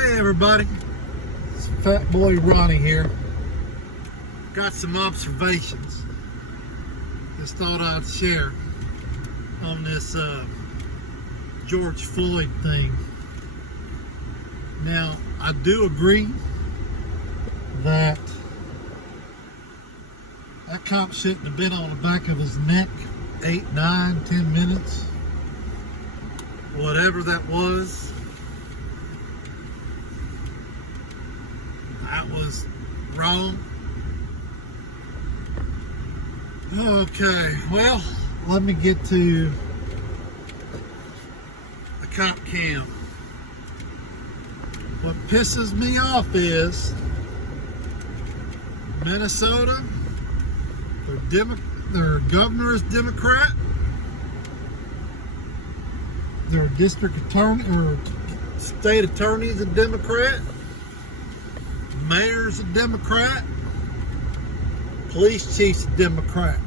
Hey everybody, it's Fat Boy Ronnie here. Got some observations. Just thought I'd share on this George Floyd thing. Now, I do agree that that cop shouldn't have been on the back of his neck 8, 9, 10 minutes. Whatever that was. That was wrong. Okay, well, let me get to the cop cam. What pisses me off is Minnesota, their governor is Democrat, their district attorney or state attorney is a Democrat, mayor's a Democrat, police chief's a Democrat.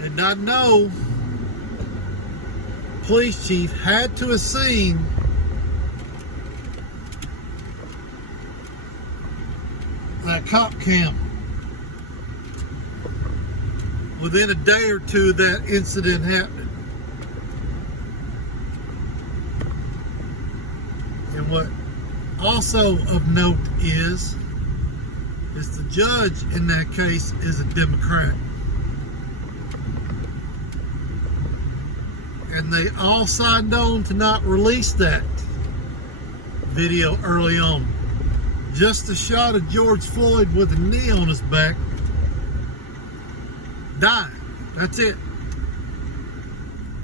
And I know police chief had to have seen that cop cam within a day or two that incident happened. And what also of note is the judge in that case is a Democrat. And they all signed on to not release that video early on. Just a shot of George Floyd with a knee on his back, dying. That's it.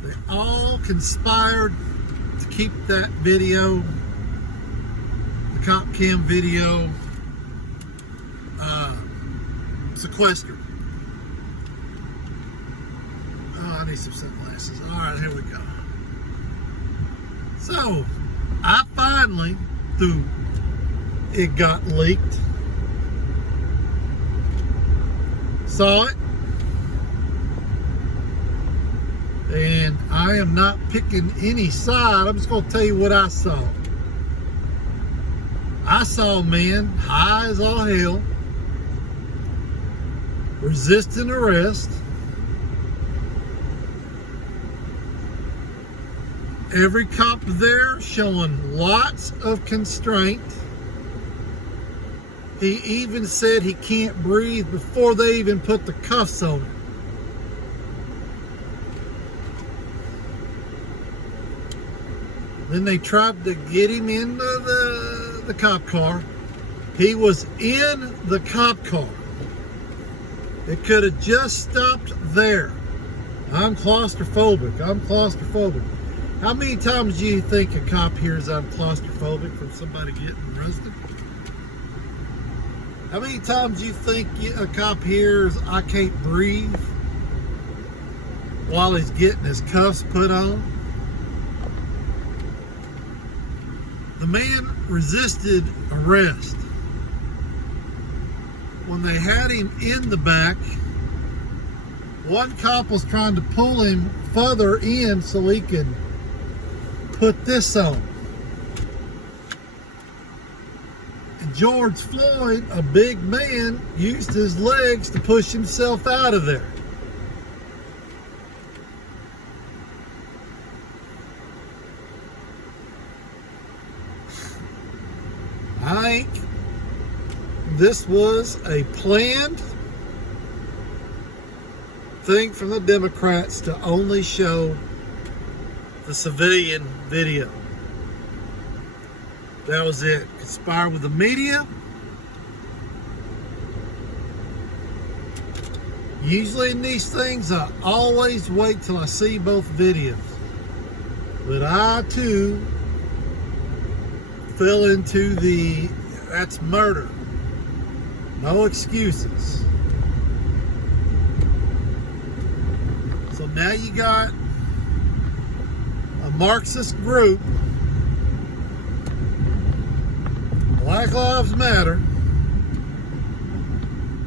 They all conspired to keep that video, the cop cam video, sequestered. Oh, I need some sunglasses. All right, here we go. So, I finally, through it got leaked, saw it, and I am not picking any side. I'm just going to tell you what I saw. I saw a man high as all hell, resisting arrest. Every cop there showing lots of constraint. He even said he can't breathe before they even put the cuffs on him. Then they tried to get him into the cop car. He was in the cop car. It could have just stopped there. I'm claustrophobic. How many times do you think a cop hears I'm claustrophobic from somebody getting arrested? How many times do you think a cop hears I can't breathe while he's getting his cuffs put on? The man resisted arrest. When they had him in the back, one cop was trying to pull him further in so he could put this on. And George Floyd, a big man, used his legs to push himself out of there. I think this was a planned thing from the Democrats to only show the civilian video. That was it. Conspire with the media. Usually in these things, I always wait till I see both videos. But I too fell into that's murder. No excuses. So now you got a Marxist group, Black Lives Matter,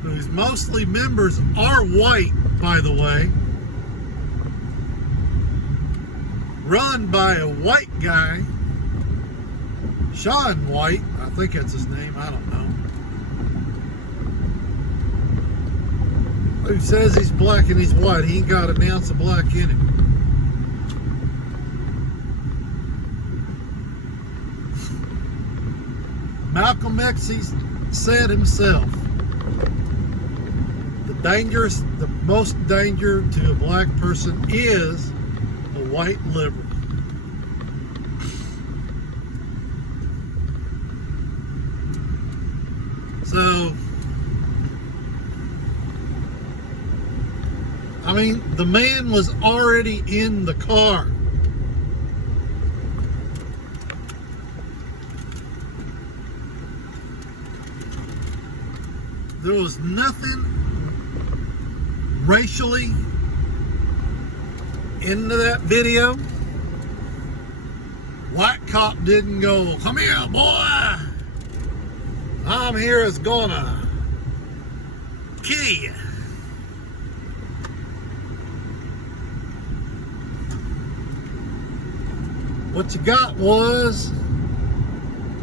whose mostly members are white, by the way, run by a white guy, Sean White, I think that's his name, I don't know, who says he's black and he's white. He ain't got an ounce of black in him. Malcolm X said himself, the most danger to a black person is a white liberal. So, I mean, the man was already in the car. There was nothing racially into that video. White cop didn't go, "Come here, boy. I'm here is gonna kill you." What you got was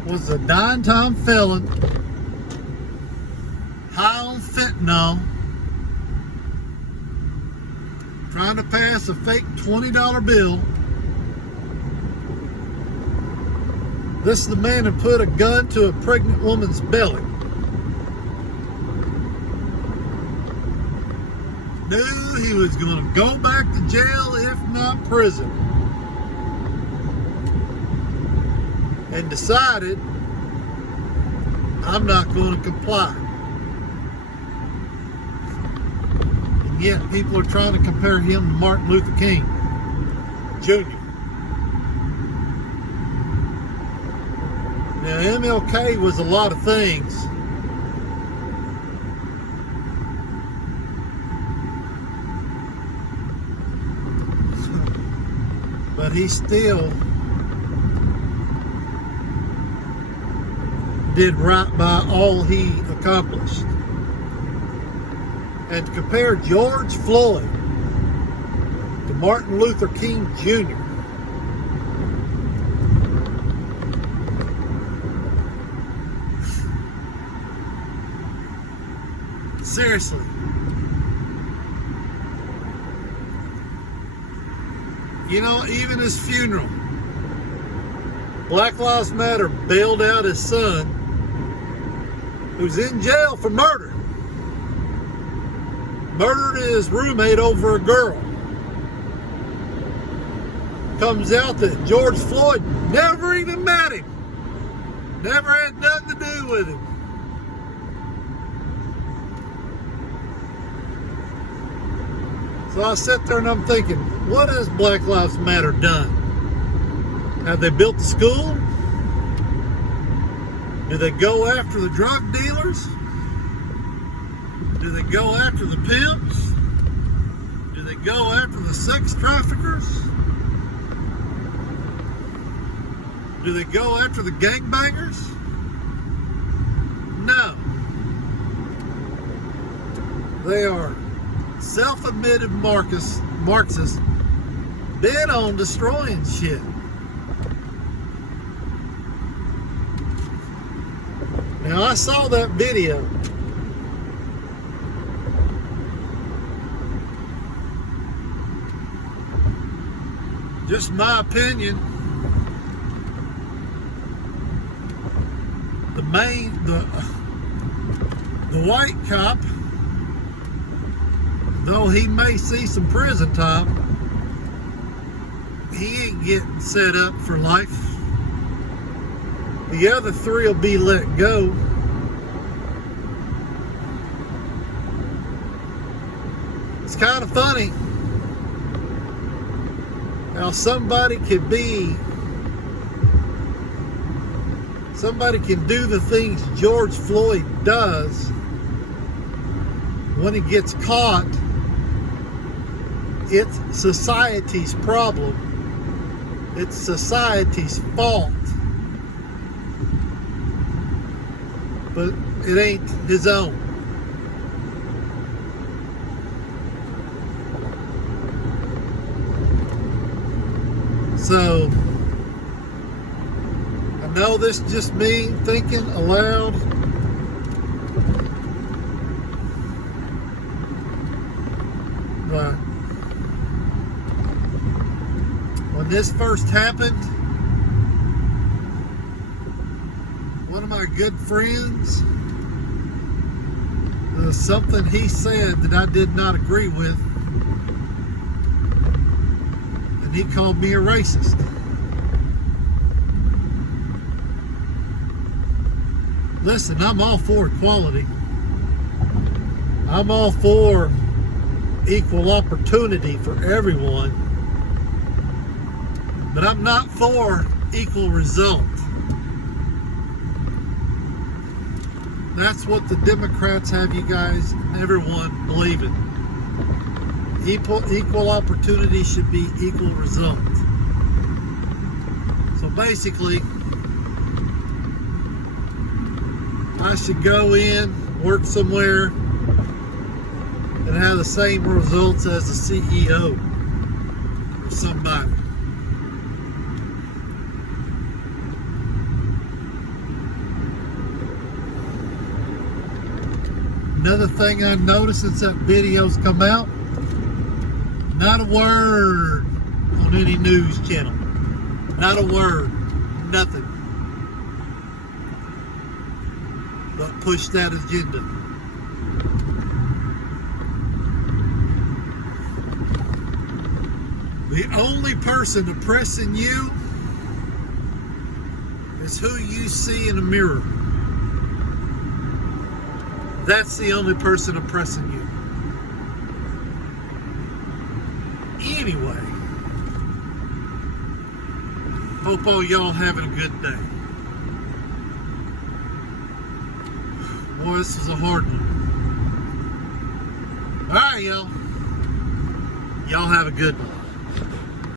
a 9-time felon, high on fentanyl, trying to pass a fake $20 bill. This is the man who put a gun to a pregnant woman's belly. Knew he was going to go back to jail, if not prison. And decided, I'm not going to comply. And yet people are trying to compare him to Martin Luther King Jr. Now, MLK was a lot of things. But he still did right by all he accomplished. And to compare George Floyd to Martin Luther King Jr., seriously. You know, even his funeral, Black Lives Matter bailed out his son, who's in jail for murder. Murdered his roommate over a girl. Comes out that George Floyd never even met him. Never had nothing to do with him. So I sit there and I'm thinking, what has Black Lives Matter done? Have they built the school? Do they go after the drug dealers? Do they go after the pimps? Do they go after the sex traffickers? Do they go after the gangbangers? No. They are self-admitted Marxists bent on destroying shit. Now, I saw that video. Just my opinion. The white cop, though he may see some prison time, he ain't getting set up for life. The other three will be let go. It's kind of funny how somebody can do the things George Floyd does. When he gets caught, it's society's problem. It's society's fault. But it ain't his own. So I know this is just me thinking aloud. But when this first happened, one of my good friends, something he said that I did not agree with, and he called me a racist. Listen, I'm all for equality. I'm all for equal opportunity for everyone, but I'm not for equal result. That's what the Democrats have you guys and everyone believing. Equal opportunity should be equal result. So basically, I should go in, work somewhere, and have the same results as the CEO or somebody. Another thing I noticed since that video's come out, not a word on any news channel. Not a word. Nothing. But push that agenda. The only person oppressing you is who you see in the mirror. That's the only person oppressing you. Anyway, hope all y'all having a good day. Boy, this was a hard one. All right, y'all. Y'all have a good one.